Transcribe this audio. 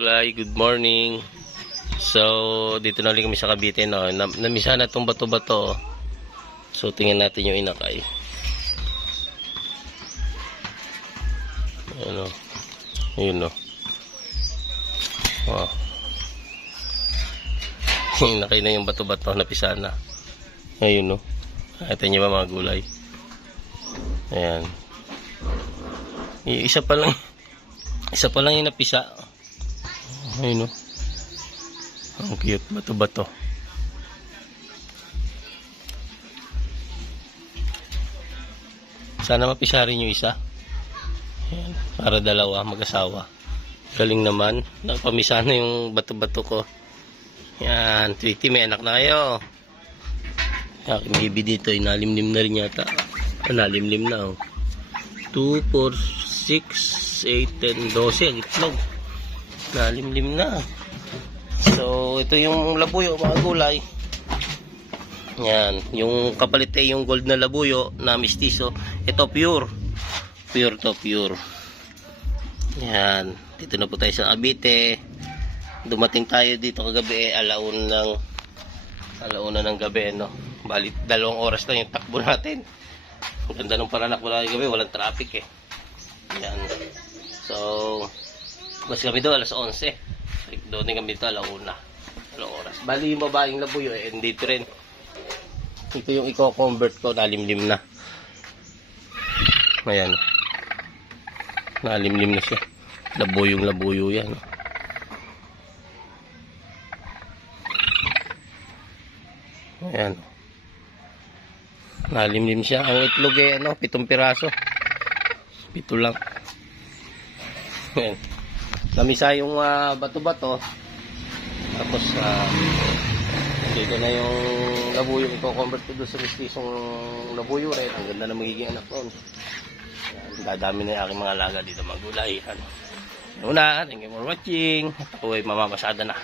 Kulay, good morning. So, dito na ulit kami sa Cavite, no. Namisa na itong bato-bato. So, tingnan natin yung inakay. Ano? Ayun, no. Oh. Inakay na yung bato-bato, napisa na. Ayun, no. Nakita niyo ba mga gulay? Ayan. Isa pa lang yung napisa. Ayun, no. Ang cute, bato-bato. Sana mapisa rin yung isa. Ayan, para dalawa, mag-asawa. Galing naman. Napamisa na yung bato-bato ko. Yan, Tweety, may anak na kayo. Aking baby dito, inalimlim na rin yata. Nalimlim na, oh. 2, 4, 6, 8, 10, 12 ang itlog. Nalimlim na. So, ito yung labuyo, mga gulay. Yan, yung kapalit ay yung gold na labuyo na mistiso. Ito pure. Pure to pure. Yan, dito na po tayo sa Cavite. Dumating tayo dito kagabi, alauna ng gabi, no. Bali, 2 oras lang yung takbo natin. Ang ganda ng pananakbo natin gabi, walang traffic eh. Yan. So, mas kami doon alas 11. Doon din kami dito alauna. 2 oras. Bali yung babaeng labuyo eh, dito rin. Ito yung i-convert ko, nalimlim na. Ayan. Nalimlim na siya. Labuyo yan. Ayan. Nalimlim siya. Ang itlog eh, 7 piraso. 7 lang. Ayan. Namisa yung bato-bato. Tapos, dito na yung labuyo. Ito-convert ko doon sa mistisong labuyo rin. Ang ganda na magiging anak noon. Dadami na yung aking mga alaga dito, mga gulay. Una, thank you for watching. Ako ay mamamasada na.